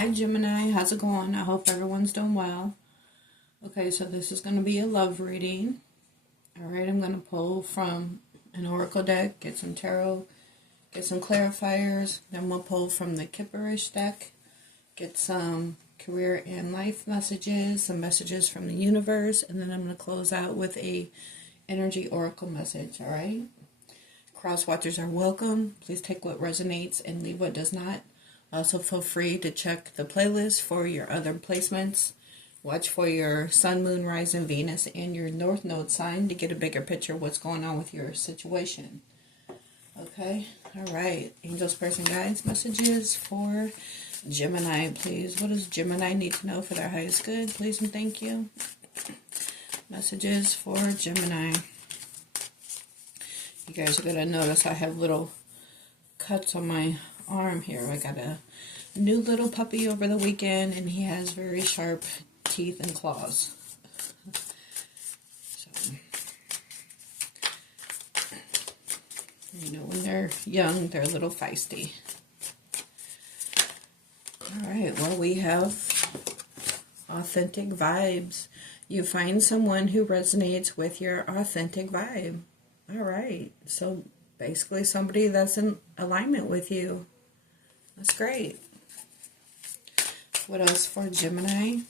Hi Gemini, how's it going? I hope everyone's doing well. Okay, so this is going to be a love reading. Alright, I'm going to pull from an oracle deck, get some tarot, get some clarifiers. Then we'll pull from the Kipperish deck, get some career and life messages, some messages from the universe, and then I'm going to close out with a energy oracle message. Alright? Cross watchers are welcome. Please take what resonates and leave what does not. Also feel free to check the playlist for your other placements. Watch for your sun, moon, rising, Venus, and your north node sign to get a bigger picture of what's going on with your situation. Okay? Alright. Angels, person, guides, messages for Gemini, please. What does Gemini need to know for their highest good? Please and thank you. Messages for Gemini. You guys are going to notice I have little cuts on my arm here. I got a new little puppy over the weekend, and he has very sharp teeth and claws. So, you know, when they're young, they're a little feisty. Alright, well, we have authentic vibes. You find someone who resonates with your authentic vibe. Alright, so basically somebody that's in alignment with you. That's great. What else for Gemini?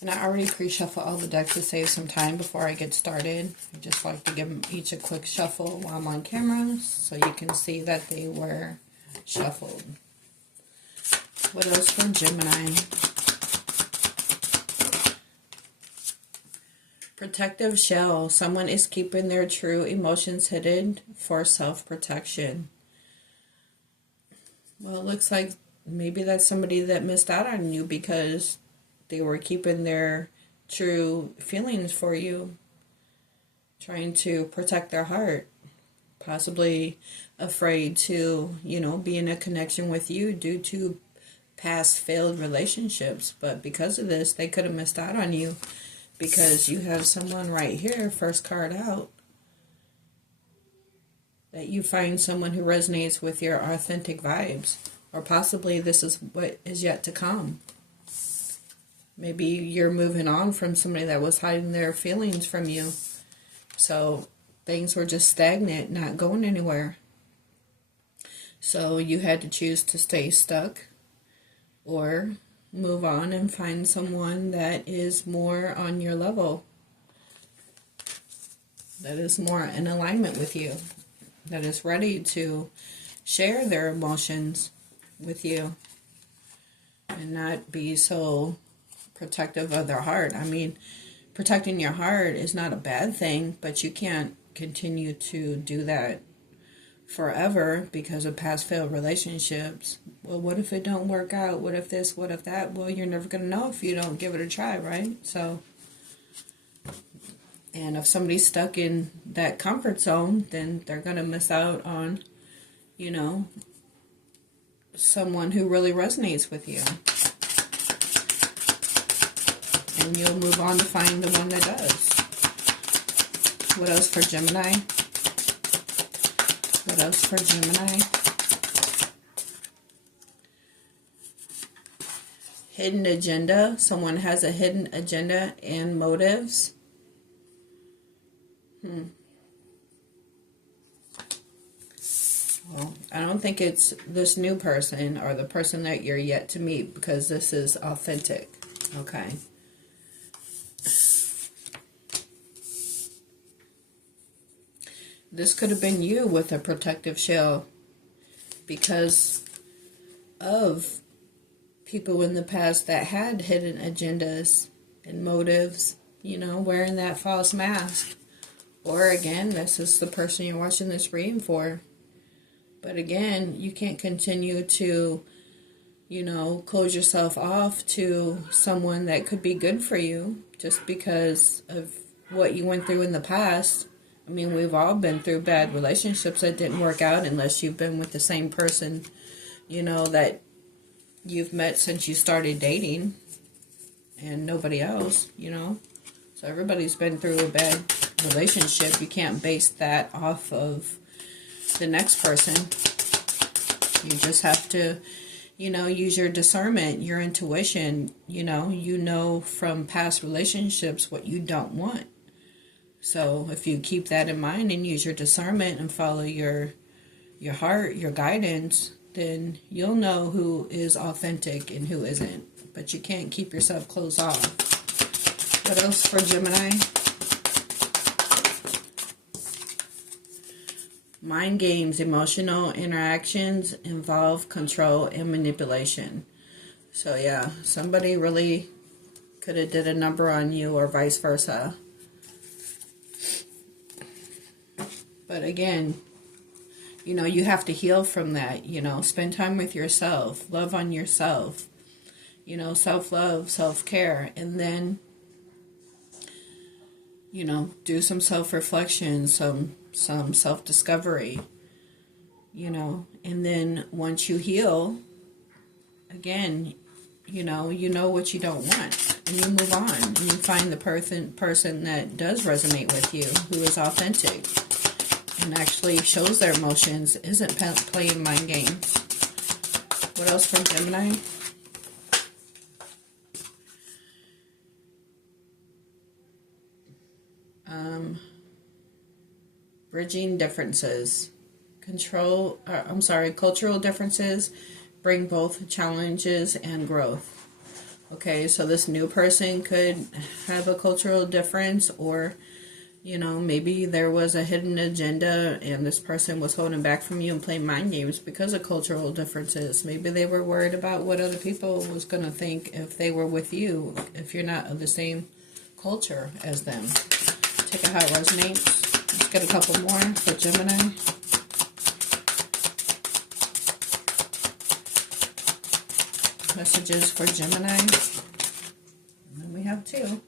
And I already pre-shuffle all the decks to save some time before I get started. I just like to give them each a quick shuffle while I'm on camera so you can see that they were shuffled. What else for Gemini? Protective shell. Someone is keeping their true emotions hidden for self-protection. Well, it looks like maybe that's somebody that missed out on you because they were keeping their true feelings for you, trying to protect their heart, possibly afraid to, be in a connection with you due to past failed relationships. But because of this, they could have missed out on you because you have someone right here, first card out, that you find someone who resonates with your authentic vibes. Or possibly this is what is yet to come. Maybe you're moving on from somebody that was hiding their feelings from you. So things were just stagnant, not going anywhere. So you had to choose to stay stuck or move on and find someone that is more on your level, that is more in alignment with you, that is ready to share their emotions with you and not be so protective of their heart. I mean, protecting your heart is not a bad thing, but you can't continue to do that forever because of past failed relationships. Well, what if it don't work out? What if this? What if that? Well, you're never going to know if you don't give it a try, right? So, and if somebody's stuck in that comfort zone, then they're going to miss out on, someone who really resonates with you. And you'll move on to find the one that does. What else for Gemini? What else for Gemini? Hidden agenda. Someone has a hidden agenda and motives. Well, I don't think it's this new person or the person that you're yet to meet because this is authentic. Okay. This could have been you with a protective shell because of people in the past that had hidden agendas and motives, wearing that false mask. Or again, this is the person you're watching this reading for. But again, you can't continue to, close yourself off to someone that could be good for you just because of what you went through in the past. I mean, we've all been through bad relationships that didn't work out unless you've been with the same person, that you've met since you started dating and nobody else, So everybody's been through a bad relationship. You can't base that off of the next person. You just have to, use your discernment, your intuition. You know from past relationships what you don't want. So if you keep that in mind and use your discernment and follow your heart, your guidance, then you'll know who is authentic and who isn't. But you can't keep yourself closed off. What else for Gemini? Mind games, emotional interactions involve control and manipulation. So yeah, somebody really could have did a number on you or vice versa. But again, you have to heal from that. Spend time with yourself, love on yourself, self-love, self-care, and then, do some self-reflection, some self-discovery, and then once you heal, again, you know what you don't want, and you move on, and you find the person that does resonate with you, who is authentic, and actually shows their emotions, isn't playing mind games. What else from Gemini? Bridging differences. Cultural differences bring both challenges and growth. Okay, so this new person could have a cultural difference, or maybe there was a hidden agenda and this person was holding back from you and playing mind games because of cultural differences. Maybe they were worried about what other people was going to think if they were with you, if you're not of the same culture as them. Take it how it resonates. Let's get a couple more for Gemini. Messages for Gemini. And we have 2.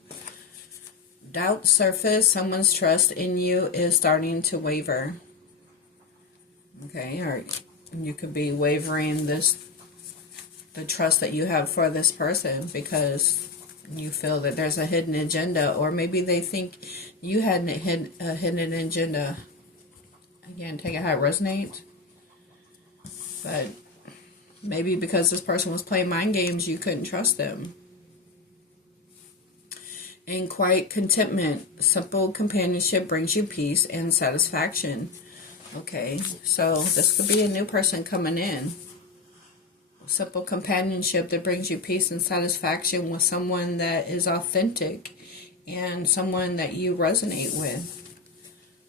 Doubt surface. Someone's trust in you is starting to waver. Okay, or you could be wavering the trust that you have for this person because you feel that there's a hidden agenda, or maybe they think you had a hidden agenda. Again, take it how it resonates. But maybe because this person was playing mind games, you couldn't trust them. And quiet contentment. Simple companionship brings you peace and satisfaction. Okay, so this could be a new person coming in. Simple companionship that brings you peace and satisfaction with someone that is authentic and someone that you resonate with.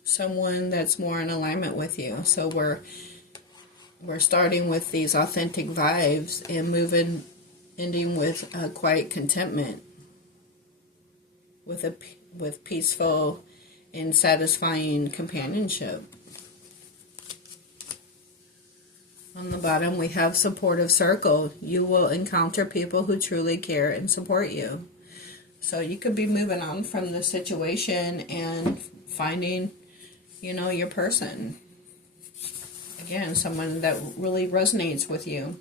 Someone that's more in alignment with you. So we're starting with these authentic vibes and ending with a quiet contentment. With peaceful and satisfying companionship. On the bottom, we have supportive circle. You will encounter people who truly care and support you. So you could be moving on from the situation and finding, your person. Again, someone that really resonates with you.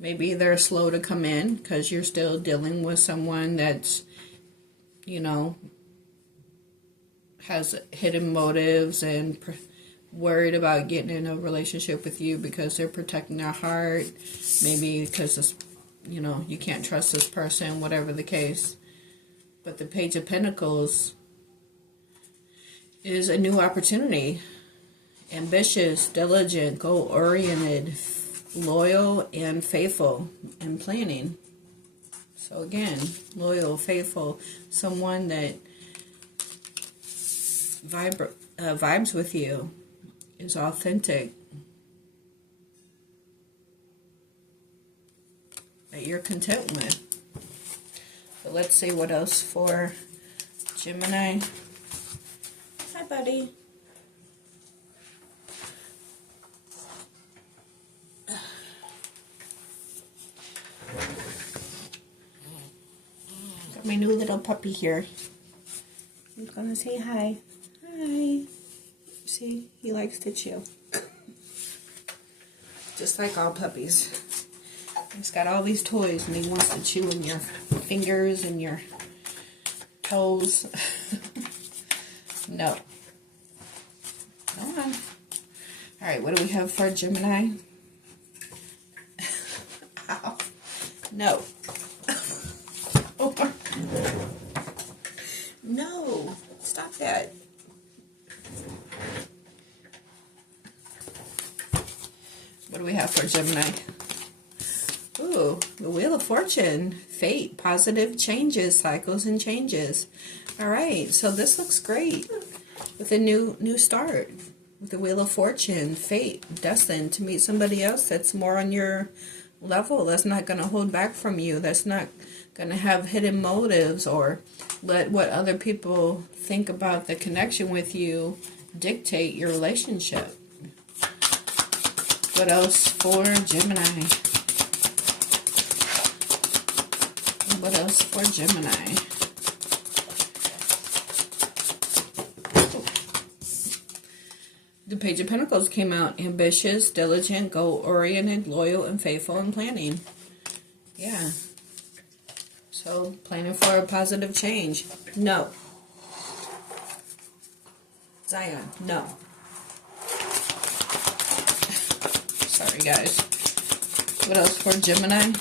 Maybe they're slow to come in because you're still dealing with someone that's, has hidden motives and worried about getting in a relationship with you because they're protecting their heart. Maybe because this, you can't trust this person, whatever the case. But the Page of Pentacles is a new opportunity. Ambitious, diligent, goal-oriented, loyal, and faithful in planning. So again, loyal, faithful, someone that vibes with you, is authentic, that you're content with. So let's see what else for Gemini. Hi, buddy. Got my new little puppy here. He's gonna say hi. Hi. See, he likes to chew. Just like all puppies. He's got all these toys and he wants to chew in your fingers and your toes. No. Come on. Alright, what do we have for Gemini? No. Oh. No. Stop that. What do we have for Gemini? Ooh, the Wheel of Fortune. Fate, positive changes, cycles and changes. All right, so this looks great with a new start. With the Wheel of Fortune, fate, destined to meet somebody else that's more on your level, that's not going to hold back from you, that's not going to have hidden motives or let what other people think about the connection with you dictate your relationship. What else for Gemini? What else for Gemini? The Page of Pentacles came out. Ambitious, diligent, goal-oriented, loyal, and faithful in planning. Yeah. So, planning for a positive change. No. Zion, no. Sorry, guys. What else for Gemini?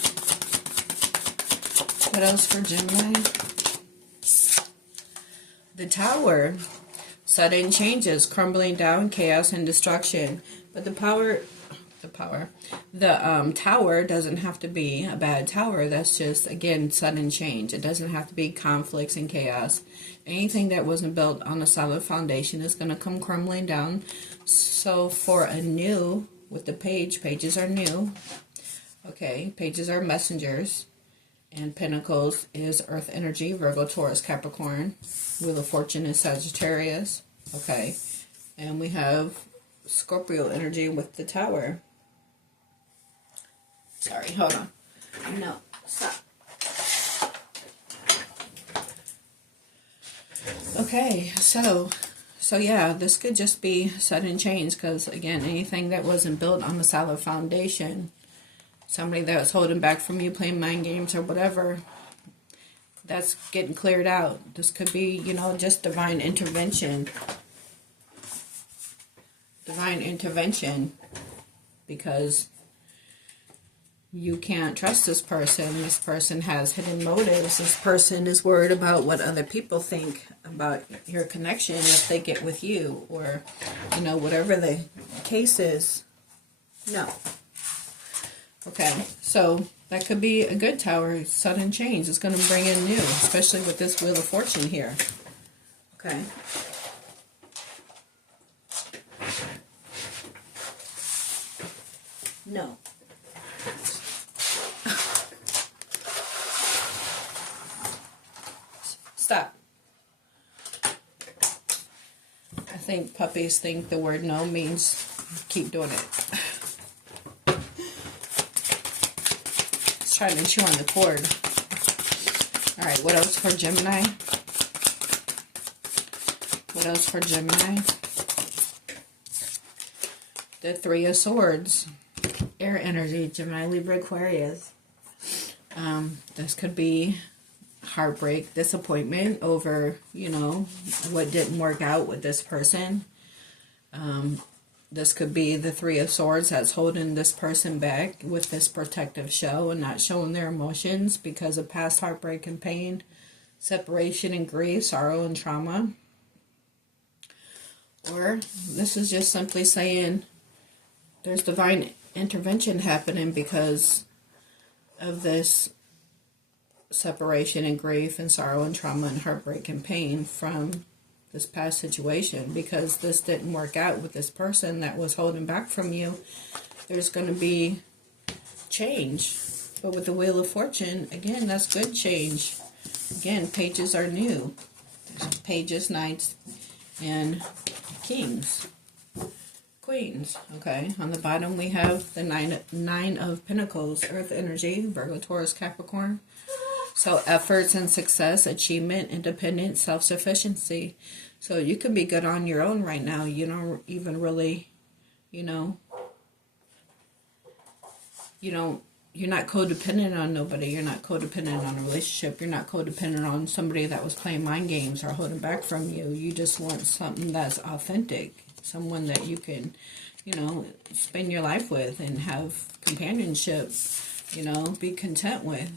What else for Gemini? The Tower. Sudden changes, crumbling down, chaos, and destruction. But the tower doesn't have to be a bad tower. That's just, again, sudden change. It doesn't have to be conflicts and chaos. Anything that wasn't built on a solid foundation is going to come crumbling down. So for a new, with the pages are new. Okay, pages are messengers. And Pentacles is Earth energy, Virgo, Taurus, Capricorn. Wheel of Fortune is Sagittarius. Okay. And we have Scorpio energy with the Tower. Sorry, hold on. No, stop. Okay, so yeah, this could just be sudden change because, again, anything that wasn't built on a solid foundation, somebody that was holding back from you, playing mind games or whatever, that's getting cleared out. This could be, just divine intervention. Divine intervention, because you can't trust this person. This person has hidden motives. This person is worried about what other people think about your connection if they get with you, or, whatever the case is. No. Okay, so that could be a good Tower. Sudden change. It's going to bring in new, especially with this Wheel of Fortune here. Okay. No. Stop. I think puppies think the word no means keep doing it. It's trying to chew on the cord. Alright, what else for Gemini? What else for Gemini? The Three of Swords. Air energy, Gemini, Libra, Aquarius. This could be heartbreak, disappointment over, what didn't work out with this person. This could be the Three of Swords that's holding this person back with this protective show and not showing their emotions because of past heartbreak and pain, separation and grief, sorrow and trauma. Or this is just simply saying there's divine intervention happening because of this separation and grief and sorrow and trauma and heartbreak and pain from this past situation, because this didn't work out with this person that was holding back from you. There's going to be change. But with the Wheel of Fortune, again, that's good change. Again, pages are new. There's pages, knights, and kings. Queens. Okay, on the bottom we have the nine of Pentacles, Earth energy, Virgo, Taurus, Capricorn. So efforts and success, achievement, independence, self-sufficiency. So you can be good on your own right now. You don't even really, you're not codependent on nobody. You're not codependent on a relationship. You're not codependent on somebody that was playing mind games or holding back from you. You just want something that's authentic. Someone that you can, spend your life with and have companionship you know, be content with.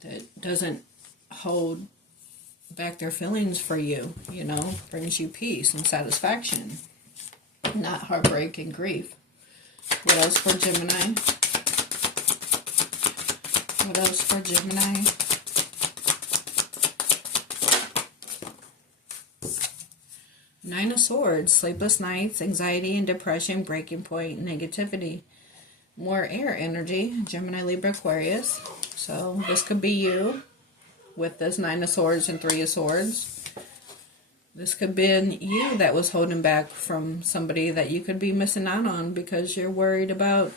That doesn't hold back their feelings for you, you know, brings you peace and satisfaction, not heartbreak and grief. What else for Gemini? What else for Gemini? Nine of Swords, sleepless nights, anxiety and depression, breaking point, negativity. More air energy, Gemini, Libra, Aquarius. So this could be you with this Nine of Swords and Three of Swords. This could be you that was holding back from somebody that you could be missing out on because you're worried about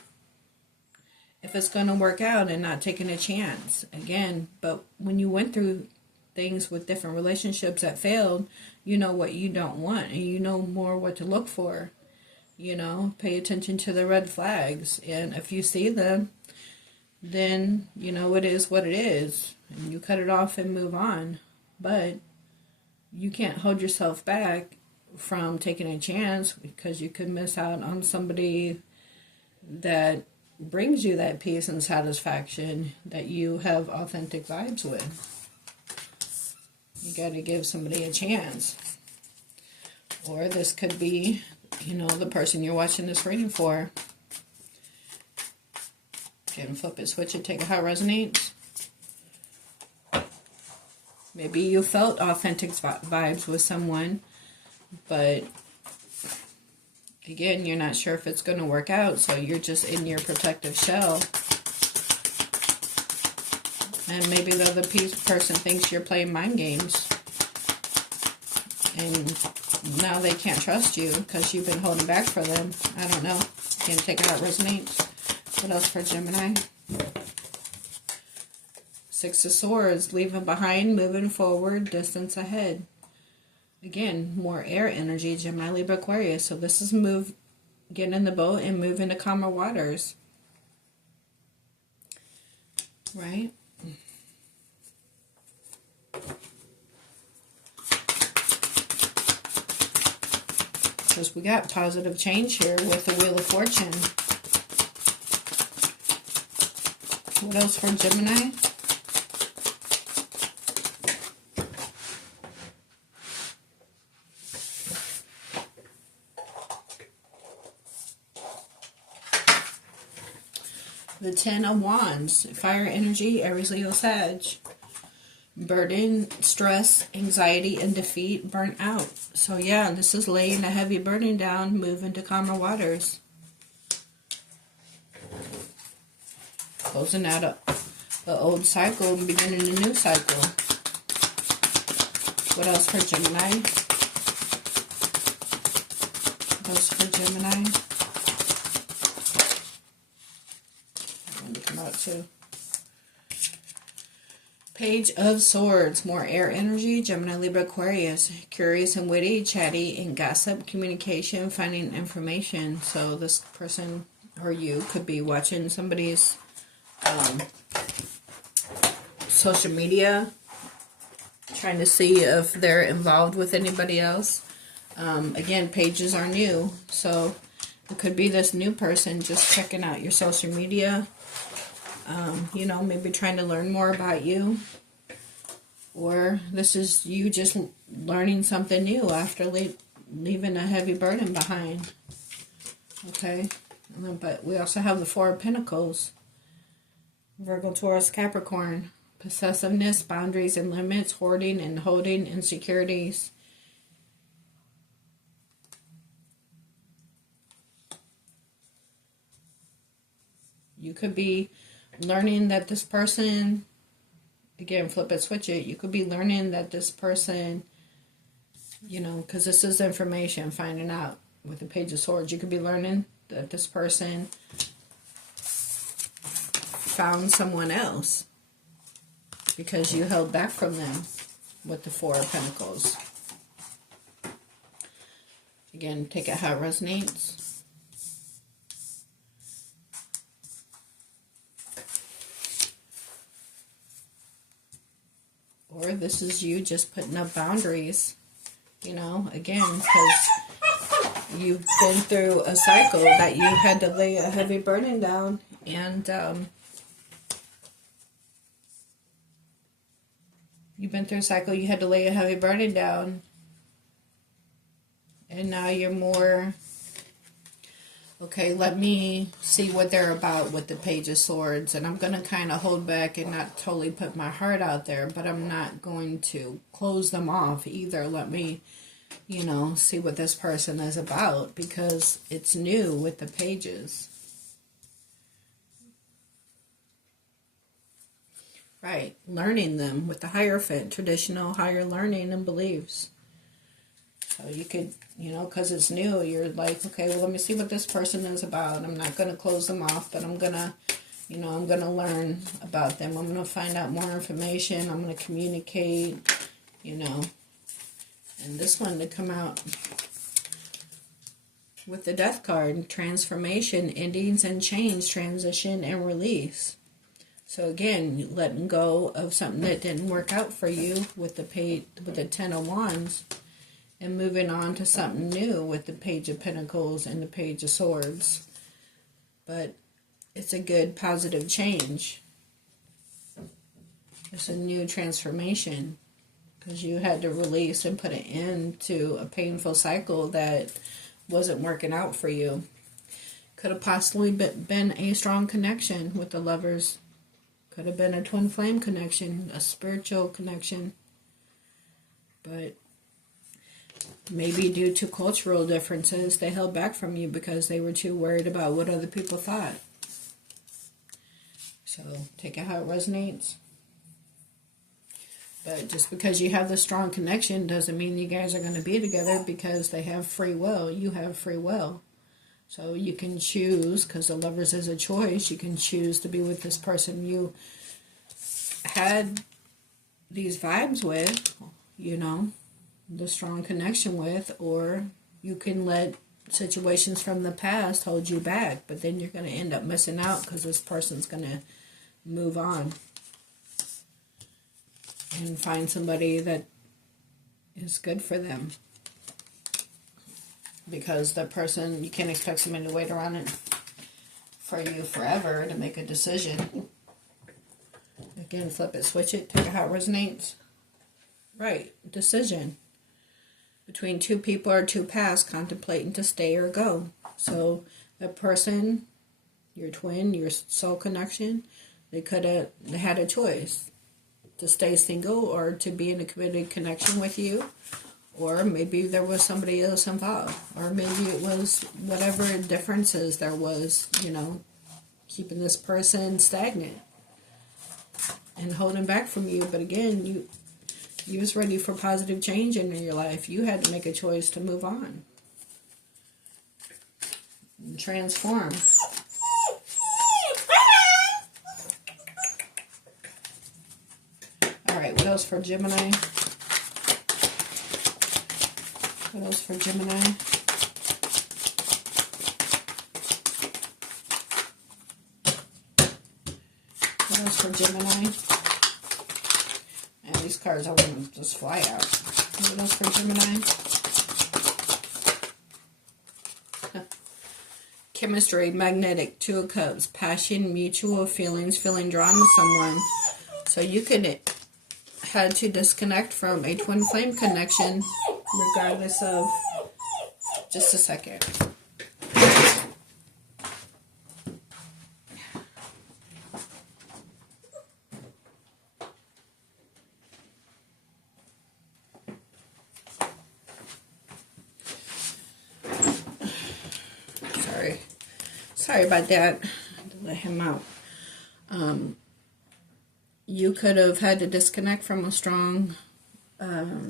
if it's going to work out and not taking a chance. Again, but when you went through things with different relationships that failed, you know what you don't want, and you know more what to look for. You know, pay attention to the red flags, and if you see them, then you know it is what it is, and you cut it off and move on. But you can't hold yourself back from taking a chance, because you could miss out on somebody that brings you that peace and satisfaction that you have authentic vibes with. You got to give somebody a chance. Or this could be, you know, the person you're watching this reading for. Again, flip it, switch it, take it how it resonates. Maybe you felt authentic vibes with someone, but again, you're not sure if it's going to work out, so you're just in your protective shell. And maybe the other person thinks you're playing mind games. And now they can't trust you because you've been holding back for them. I don't know. Again, take it how it resonates. What else for Gemini? Six of Swords, leaving behind, moving forward, distance ahead. Again, more air energy, Gemini, Libra, Aquarius. So this is move, get in the boat and move into calmer waters. Right? Because we got positive change here with the Wheel of Fortune. What else for Gemini? The Ten of Wands, fire energy, Aries, Leo, Sag. Burden, stress, anxiety, and defeat, burnt out. So yeah, this is laying a heavy burden down, moving to calmer waters. Closing out an old cycle and beginning a new cycle. What else for Gemini? What else for Gemini? I'm going to come out too. Page of Swords, more air energy, Gemini, Libra, Aquarius. Curious and witty, chatty, and gossip, communication, finding information. So this person or you could be watching somebody's social media, trying to see if they're involved with anybody else. Again, pages are new, so it could be this new person just checking out your social media. You know, maybe trying to learn more about you. Or this is you just learning something new after leaving a heavy burden behind. Okay? But we also have the Four of Pentacles. Virgo, Taurus, Capricorn. Possessiveness, boundaries and limits, hoarding and holding, insecurities. You could be learning that this person, again, flip it, switch it. You could be learning that this person, you know, because this is information, finding out with the Page of Swords. You could be learning that this person found someone else because you held back from them with the Four of Pentacles. Again, take it how it resonates. Or this is you just putting up boundaries, you know, again, because you've been through a cycle that you had to lay a heavy burden down, and you've been through a cycle you had to lay a heavy burden down, and now you're more, okay, let me see what they're about with the Page of Swords. And I'm going to kind of hold back and not totally put my heart out there, but I'm not going to close them off either. Let me, you know, see what this person is about, because it's new with the pages. Right, learning them with the Hierophant, traditional higher learning and beliefs. So you could, you know, because it's new, you're like, okay, well, let me see what this person is about. I'm not going to close them off, but I'm going to, you know, I'm going to learn about them. I'm going to find out more information. I'm going to communicate, you know. And this one to come out with the Death card, transformation, endings and change, transition and release. So again, letting go of something that didn't work out for you with the Ten of Wands, and moving on to something new with the Page of Pentacles and the Page of Swords. But it's a good positive change. It's a new transformation, because you had to release and put an end to a painful cycle that wasn't working out for you. Could have possibly been a strong connection with the Lovers. Could have been a twin flame connection, a spiritual connection. But maybe due to cultural differences, they held back from you because they were too worried about what other people thought. So take it how it resonates. But just because you have the strong connection doesn't mean you guys are going to be together, because they have free will. You have free will. So you can choose, because the Lovers is a choice, you can choose to be with this person you had these vibes with, you know, the strong connection with, or you can let situations from the past hold you back, but then you're going to end up missing out because this person's going to move on and find somebody that is good for them. Because the person, you can't expect somebody to wait around for you forever to make a decision. Again, flip it, switch it, take it how it resonates. Right, decision. Between two people or two paths contemplating to stay or go. So the person, your twin, your soul connection, they had a choice to stay single or to be in a committed connection with you. Or maybe there was somebody else involved. Or maybe it was whatever differences there was, you know, keeping this person stagnant and holding back from you. But again, you was ready for positive change in your life. You had to make a choice to move on and transform. Alright, what else for Gemini? What else for Gemini? What else for Gemini? And these cards, I want them to just fly out. What else for Gemini? Chemistry, magnetic, Two of Cups, passion, mutual feelings, feeling drawn to someone. So you could had to disconnect from a twin flame connection, regardless of, just a second. Sorry about that. Let him out. You could have had to disconnect from a strong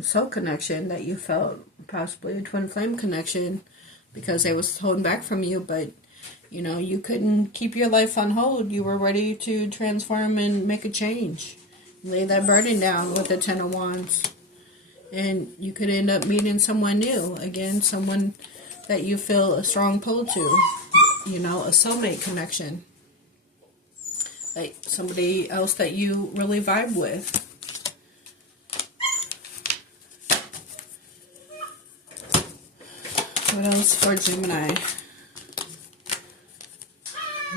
soul connection that you felt, possibly a twin flame connection, because they was holding back from you. But you know, you couldn't keep your life on hold. You were ready to transform and make a change, lay that burden down with the Ten of Wands, and you could end up meeting someone new. Again, someone that you feel a strong pull to, you know, a soulmate connection, like somebody else that you really vibe with. What else for Gemini?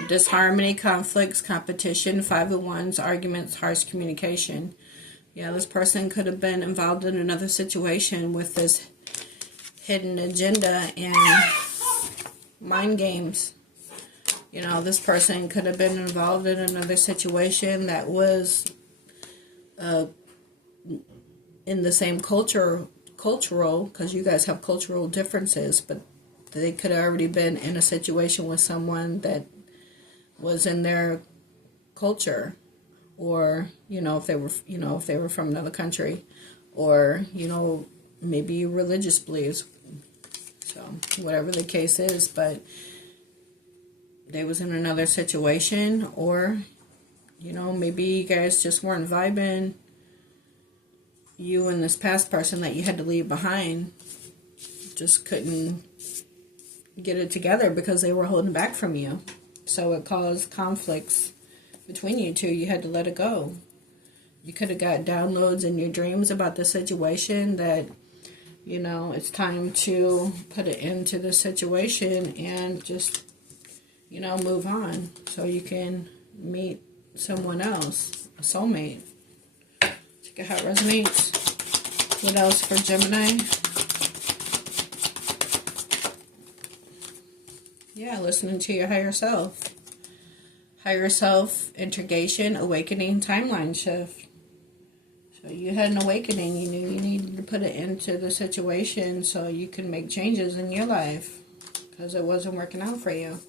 Disharmony, conflicts, competition, 5 of Wands, arguments, harsh communication. Yeah, this person could have been involved in another situation with this hidden agenda and mind games. You know, this person could have been involved in another situation that was in the same cultural, because you guys have cultural differences, but they could have already been in a situation with someone that was in their culture, or if they were from another country, or maybe religious beliefs. So whatever the case is, but they was in another situation, or maybe you guys just weren't vibing. You and this past person that you had to leave behind just couldn't get it together because they were holding back from you. So it caused conflicts between you two. You had to let it go. You could have got downloads in your dreams about the situation that, it's time to put it into the situation and just, move on so you can meet someone else, a soulmate. Check out how it resonates. What else for Gemini? Yeah, listening to your higher self. Higher self, integration, awakening, timeline shift. So you had an awakening. You knew you needed to put it into the situation so you can make changes in your life because it wasn't working out for you.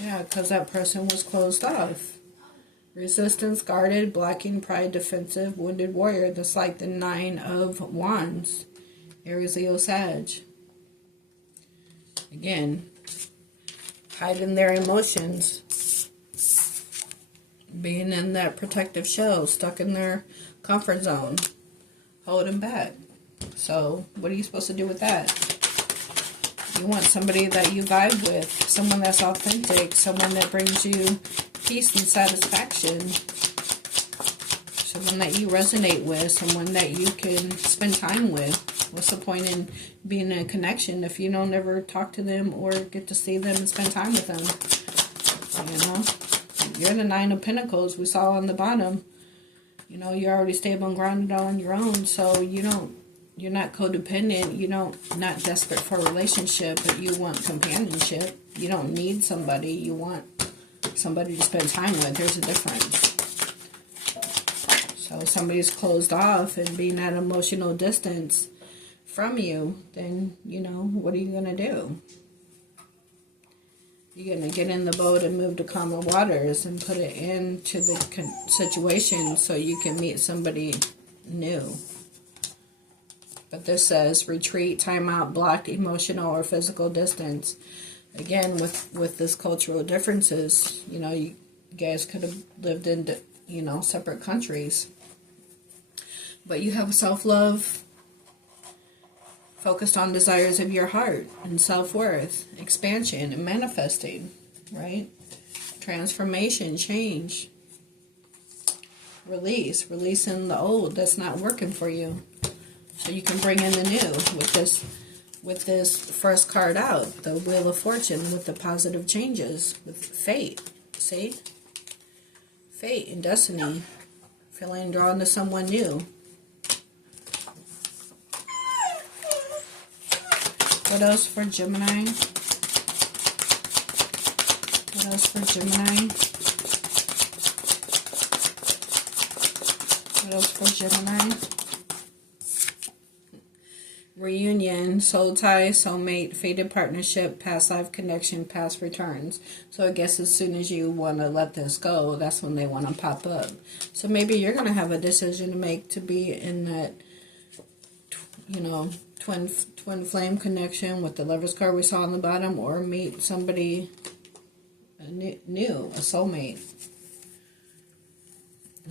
Yeah, because that person was closed off. Resistance, guarded, blocking, pride, defensive, wounded warrior. That's like the 9 of Wands. Aries, Leo, Sag. Again, hiding their emotions. Being in that protective shell, stuck in their comfort zone. Holding back. So, what are you supposed to do with that? You want somebody that you vibe with. Someone that's authentic. Someone that brings you peace and satisfaction. Someone that you resonate with. Someone that you can spend time with. What's the point in being in a connection if you don't ever talk to them or get to see them and spend time with them? You're the 9 of Pentacles we saw on the bottom. You're already stable and grounded on your own, so you're not codependent. Not desperate for a relationship, but you want companionship. You don't need somebody. You want somebody to spend time with. There's a difference. So if somebody's closed off and being at emotional distance from you, then, what are you going to do? You're going to get in the boat and move to calmer waters and put it into the situation so you can meet somebody new. But this says retreat, time out, blocked emotional or physical distance. Again, with this cultural differences, you guys could have lived in, separate countries. But you have self-love, focused on desires of your heart and self-worth, expansion and manifesting, right? Transformation, change, releasing the old that's not working for you. So you can bring in the new with this first card out, the Wheel of Fortune, with the positive changes, with fate. See? Fate and destiny. Feeling drawn to someone new. What else for Gemini? What else for Gemini? What else for Gemini? Reunion, soul tie, soulmate, fated partnership, past life connection, past returns. So I guess as soon as you want to let this go, that's when they want to pop up. So maybe you're going to have a decision to make to be in that, twin flame connection with the Lover's card we saw on the bottom, or meet somebody new, a soulmate.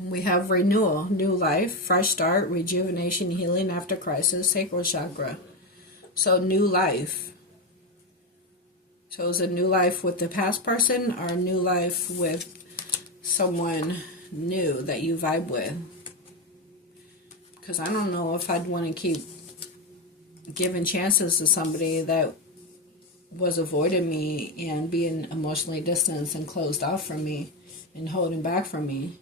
We have renewal, new life, fresh start, rejuvenation, healing after crisis, sacral chakra. So new life. So is a new life with the past person or a new life with someone new that you vibe with? Because I don't know if I'd want to keep giving chances to somebody that was avoiding me and being emotionally distanced and closed off from me and holding back from me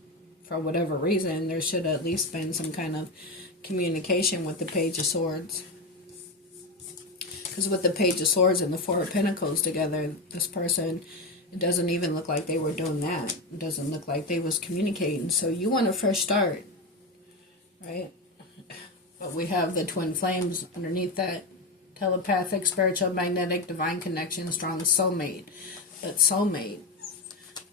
for whatever reason. There should have at least been some kind of communication with the Page of Swords. Because with the Page of Swords and the Four of Pentacles together, this person, it doesn't even look like they were doing that. It doesn't look like they was communicating. So you want a fresh start, right? But we have the twin flames underneath that. Telepathic, spiritual, magnetic, divine connection, strong soulmate. That's soulmate.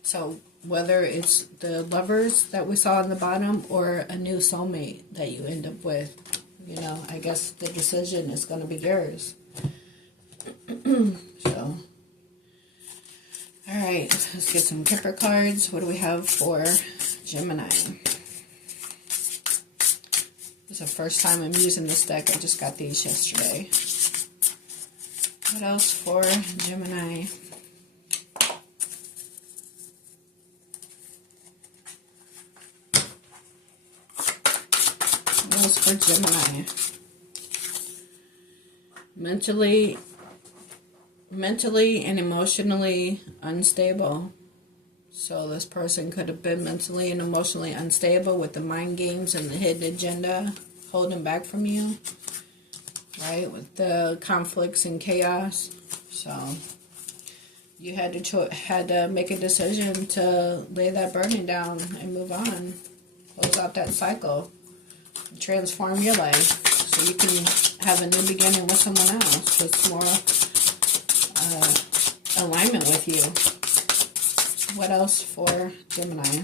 So whether it's the lovers that we saw on the bottom or a new soulmate that you end up with, you know, I guess the decision is going to be yours. So, alright, let's get some Kipper cards. What do we have for Gemini? This is the first time I'm using this deck. I just got these yesterday. What else for Gemini? What else for Gemini? Mentally and emotionally unstable. So this person could have been mentally and emotionally unstable with the mind games and the hidden agenda holding back from you, right? With the conflicts and chaos. So you had to make a decision to lay that burden down and move on, close out that cycle, transform your life so you can have a new beginning with someone else that's more alignment with you. What else for Gemini?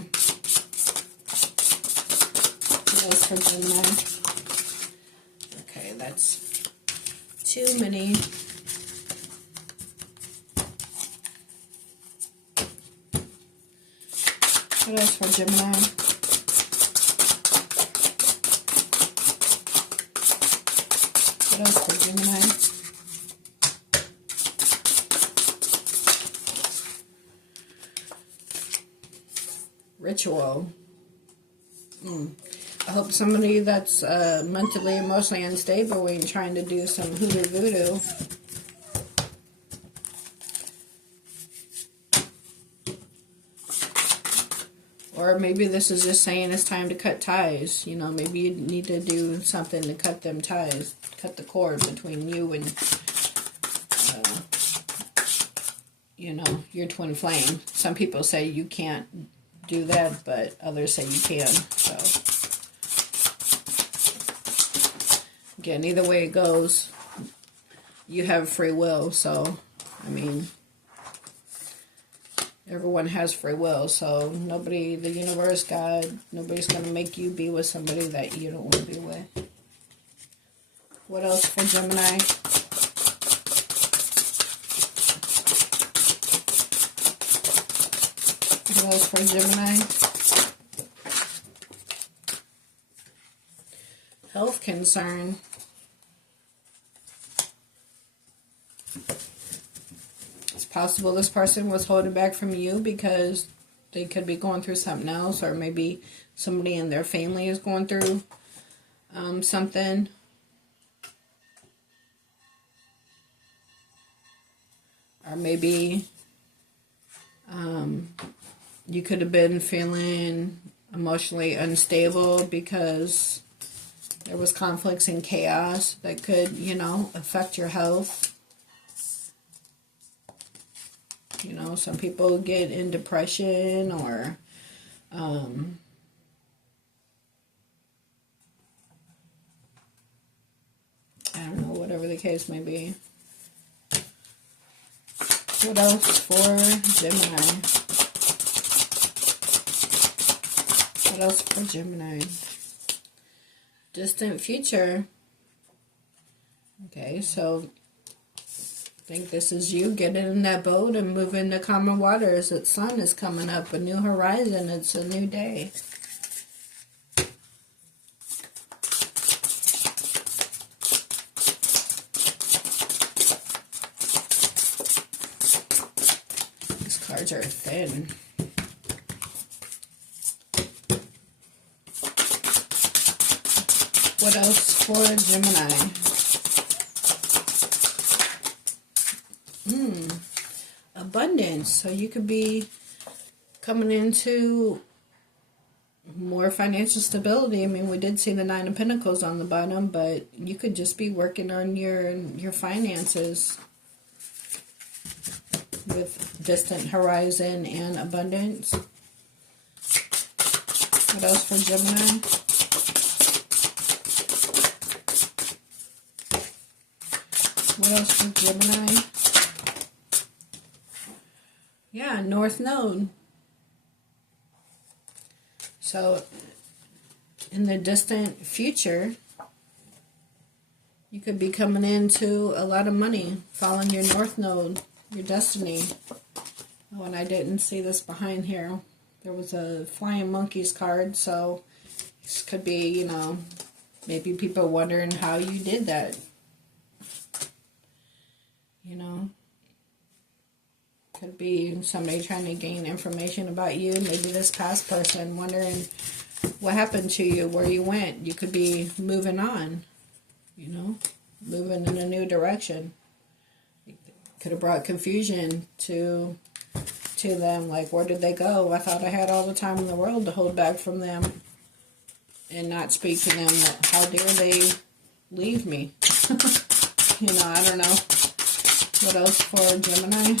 What else for Gemini? Okay, that's too many. What else for Gemini? What else for Gemini? Ritual. I hope somebody that's mentally, emotionally unstable ain't trying to do some hoodoo voodoo. Or maybe this is just saying it's time to cut ties. You know, maybe you need to do something to cut them ties. Cut the cord between you and, you know, your twin flame. Some people say you can't do that, but others say you can. So, again, either way it goes, you have free will. So, I mean, everyone has free will, so nobody, the universe, God, nobody's going to make you be with somebody that you don't want to be with. What else for Gemini? What else for Gemini? Health concern. It's possible this person was holding back from you because they could be going through something else, or maybe somebody in their family is going through something. Or maybe you could have been feeling emotionally unstable because there was conflicts and chaos that could, you know, affect your health. You know, some people get in depression or I don't know, whatever the case may be. What else for Gemini? What else for Gemini? Distant future. Okay, so I think this is you getting in that boat and moving to calmer waters. The sun is coming up, a new horizon. It's a new day. These cards are thin. What else for Gemini? abundance. So you could be coming into more financial stability. I mean, we did see the Nine of Pentacles on the bottom, but you could just be working on your finances with distant horizon and abundance. What else for Gemini? What else for Gemini? Yeah, North Node. So, in the distant future, you could be coming into a lot of money, following your North Node, your destiny. Oh, and I didn't see this behind here. There was a flying monkeys card, so this could be, you know, maybe people wondering how you did that. You know, could be somebody trying to gain information about you. Maybe this past person wondering what happened to you, where you went. You could be moving on, you know, moving in a new direction. Could have brought confusion to them, like, where did they go? I thought I had all the time in the world to hold back from them and not speak to them. How dare they leave me? You know, I don't know. What else for Gemini?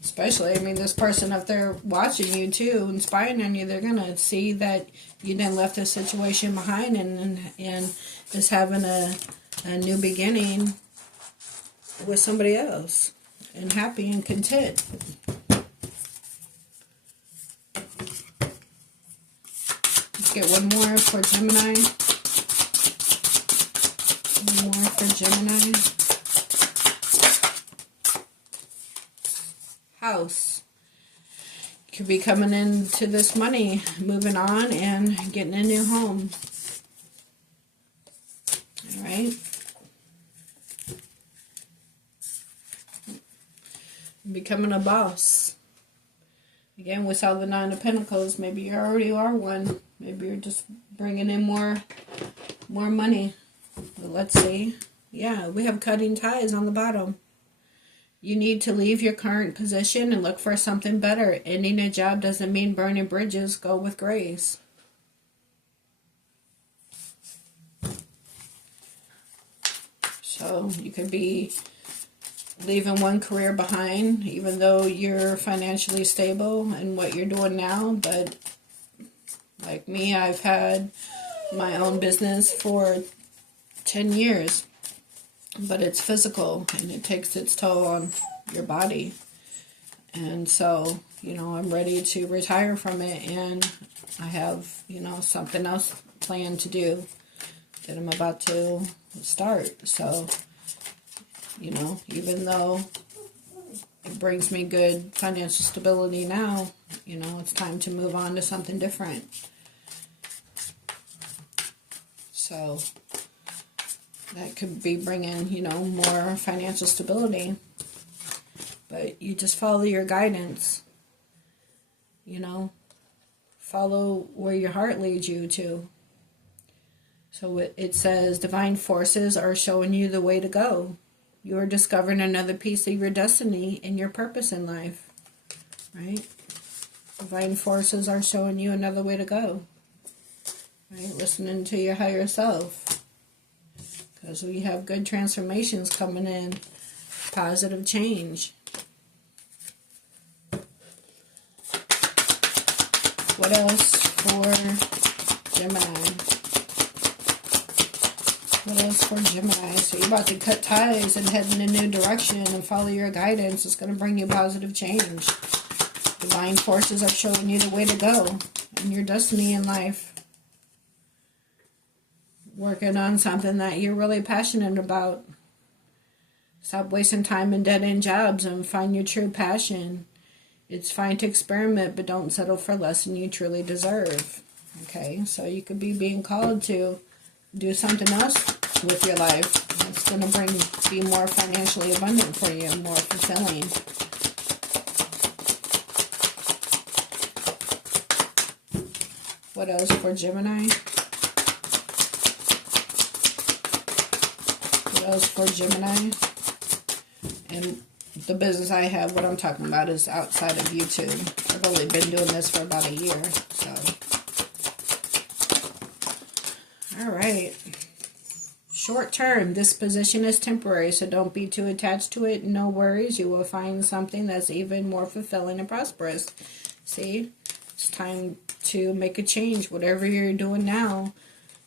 Especially, I mean, this person, if they're watching you too and spying on you, they're going to see that you didn't left this situation behind and just having a new beginning with somebody else and happy and content. Let's get one more for Gemini. One more for Gemini. House. You could be coming into this money, moving on, and getting a new home. Alright. Becoming a boss. Again, we saw the Nine of Pentacles. Maybe you already are one. Maybe you're just bringing in more money. But let's see. Yeah, we have cutting ties on the bottom. You need to leave your current position and look for something better. Ending a job doesn't mean burning bridges. Go with grace. So you could be leaving one career behind, even though you're financially stable in what you're doing now. But like me, I've had my own business for 10 years. But it's physical, and it takes its toll on your body. And so, you know, I'm ready to retire from it, and I have, you know, something else planned to do that I'm about to start. So, you know, even though it brings me good financial stability now, you know, it's time to move on to something different. So that could be bringing, you know, more financial stability. But you just follow your guidance. You know, follow where your heart leads you to. So it says, divine forces are showing you the way to go. You are discovering another piece of your destiny and your purpose in life. Right? Divine forces are showing you another way to go. Right? Listening to your higher self. Because we have good transformations coming in. Positive change. What else for Gemini? What else for Gemini? So you're about to cut ties and head in a new direction and follow your guidance. It's going to bring you positive change. Divine forces are showing you the way to go in your destiny in life. Working on something that you're really passionate about. Stop wasting time in dead-end jobs and find your true passion. It's fine to experiment, but don't settle for less than you truly deserve. Okay, so you could be being called to do something else with your life. It's going to be more financially abundant for you, more fulfilling. What else for Gemini? What else for Gemini? And the business I have, what I'm talking about, is outside of YouTube. I've only been doing this for about a year, so. All right. Short term, this position is temporary, so don't be too attached to it. No worries, you will find something that's even more fulfilling and prosperous. See, it's time to make a change. Whatever you're doing now,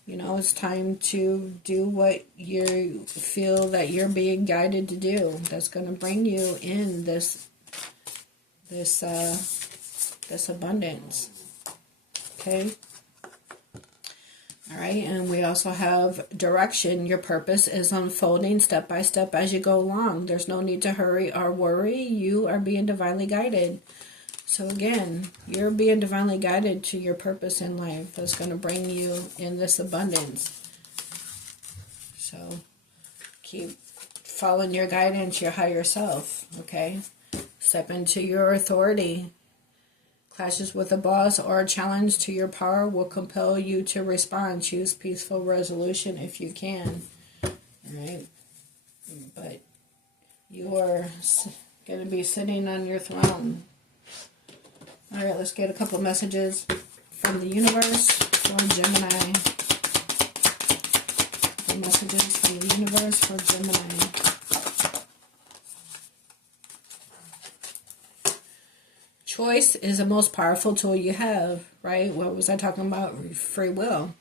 you know, it's time to do what you feel that you're being guided to do. That's going to bring you in this abundance. Okay. All right, and we also have direction. Your purpose is unfolding step by step as you go along. There's no need to hurry or worry. You are being divinely guided. So again, you're being divinely guided to your purpose in life. That's going to bring you in this abundance. So keep following your guidance, your higher self, okay? Step into your authority. Clashes with a boss or a challenge to your power will compel you to respond. Choose peaceful resolution if you can. All right? But you are going to be sitting on your throne. All right, let's get a couple messages from the universe for Gemini. The messages from the universe for Gemini. Choice is the most powerful tool you have, right? What was I talking about? Free will.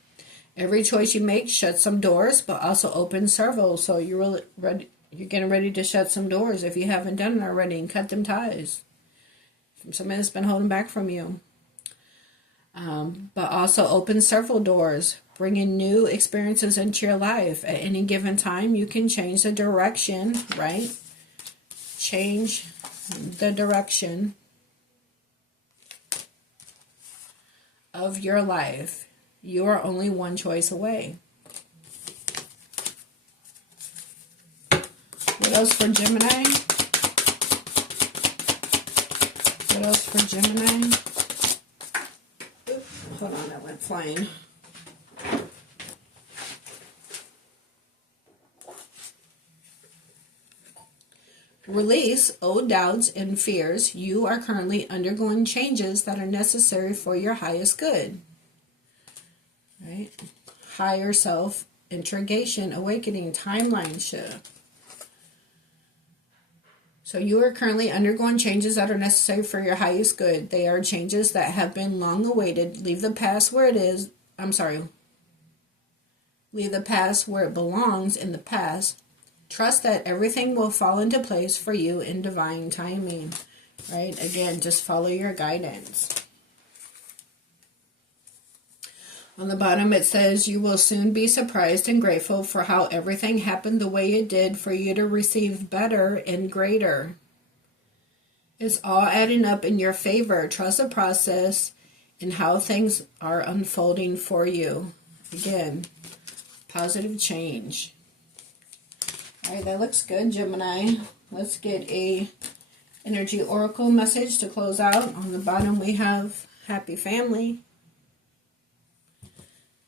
Every choice you make shuts some doors, but also opens several. So you're getting ready to shut some doors if you haven't done it already, and cut them ties from somebody that's been holding back from you. But also open several doors, bringing new experiences into your life. At any given time, you can change the direction, right? Change the direction of your life. You are only one choice away. What else for Gemini? What else for Gemini? Oops, hold on, that went flying. Release old doubts and fears. You are currently undergoing changes that are necessary for your highest good. Right? Higher self, integration, awakening, timeline shift. So you are currently undergoing changes that are necessary for your highest good. They are changes that have been long awaited. Leave the past where it is. Leave the past where it belongs in the past. Trust that everything will fall into place for you in divine timing. Right? Again, just follow your guidance. On the bottom it says, you will soon be surprised and grateful for how everything happened the way it did for you to receive better and greater. It's all adding up in your favor. Trust the process and how things are unfolding for you. Again, positive change. All right, that looks good, Gemini. Let's get a energy oracle message to close out. On the bottom we have happy family.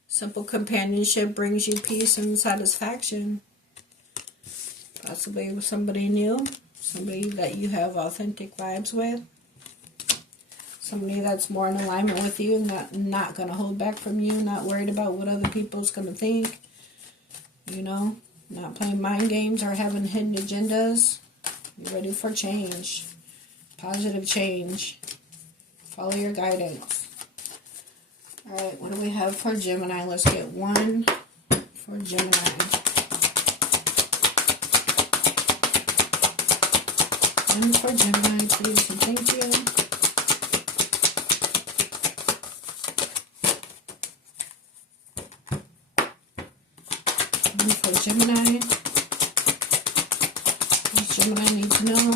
Simple companionship brings you peace and satisfaction. Possibly with somebody new. Somebody that you have authentic vibes with. Somebody that's more in alignment with you. Not going to hold back from you. Not worried about what other people's going to think. You know. Not playing mind games or having hidden agendas. You're ready for change. Positive change. Follow your guidance. Alright, what do we have for Gemini? Let's get one for Gemini. One for Gemini, please, and thank you. One for Gemini. What does Gemini need to know?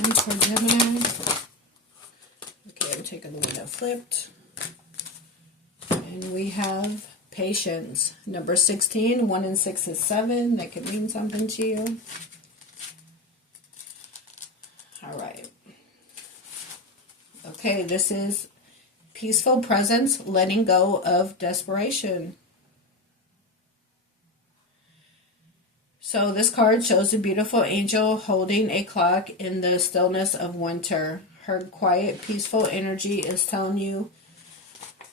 One for Gemini. Okay, I'm taking the one that flipped. And we have patience. Number 16, 1 and 6 is 7. That could mean something to you. Alright. Okay, this is peaceful presence, letting go of desperation. So this card shows a beautiful angel holding a clock in the stillness of winter. Her quiet, peaceful energy is telling you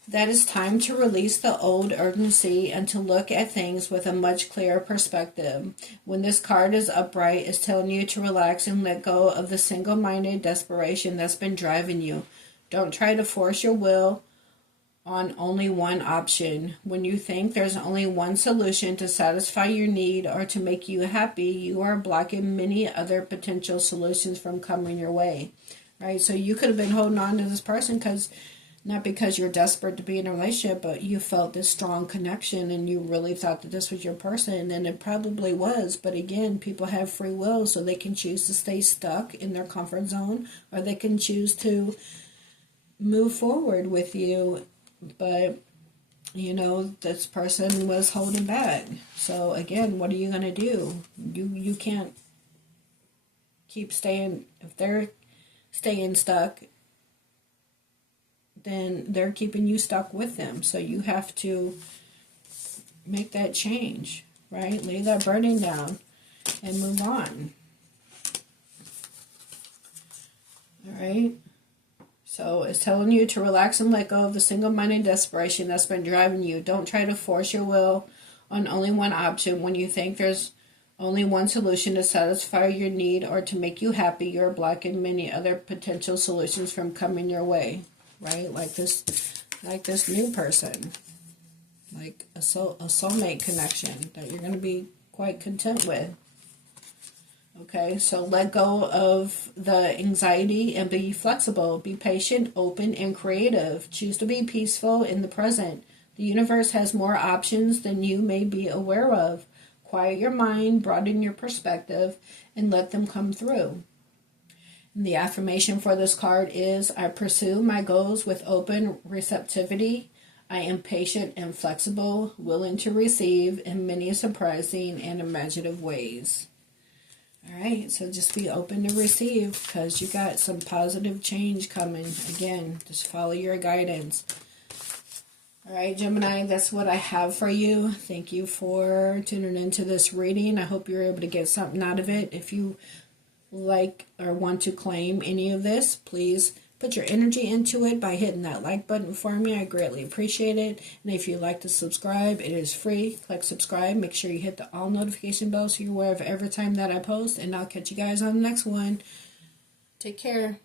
that it's time to release the old urgency and to look at things with a much clearer perspective. When this card is upright, it's telling you to relax and let go of the single-minded desperation that's been driving you. Don't try to force your will on only one option. When you think there's only one solution to satisfy your need or to make you happy, you are blocking many other potential solutions from coming your way. Right? So you could have been holding on to this person not because you're desperate to be in a relationship, but you felt this strong connection and you really thought that this was your person, and it probably was. But again, people have free will, so they can choose to stay stuck in their comfort zone, or they can choose to move forward with you. But this person was holding back. So again, what are you going to do? You can't keep staying. If they're staying stuck, then they're keeping you stuck with them. So you have to make that change, right? Lay that burden down and move on. All right? So it's telling you to relax and let go of the single-minded desperation that's been driving you. Don't try to force your will on only one option. When you think there's only one solution to satisfy your need or to make you happy, you're blocking many other potential solutions from coming your way. Right? Like this new person. Like a soulmate connection that you're going to be quite content with. Okay, so let go of the anxiety and be flexible. Be patient, open, and creative. Choose to be peaceful in the present. The universe has more options than you may be aware of. Quiet your mind, broaden your perspective, and let them come through. And the affirmation for this card is, I pursue my goals with open receptivity. I am patient and flexible, willing to receive in many surprising and imaginative ways. All right, so just be open to receive because you got some positive change coming. Again, just follow your guidance. All right, Gemini, that's what I have for you. Thank you for tuning into this reading. I hope you're able to get something out of it. If you like or want to claim any of this, please put your energy into it by hitting that like button for me. I greatly appreciate it. And if you'd like to subscribe, it is free. Click subscribe. Make sure you hit the all notification bell so you're aware of every time that I post. And I'll catch you guys on the next one. Take care.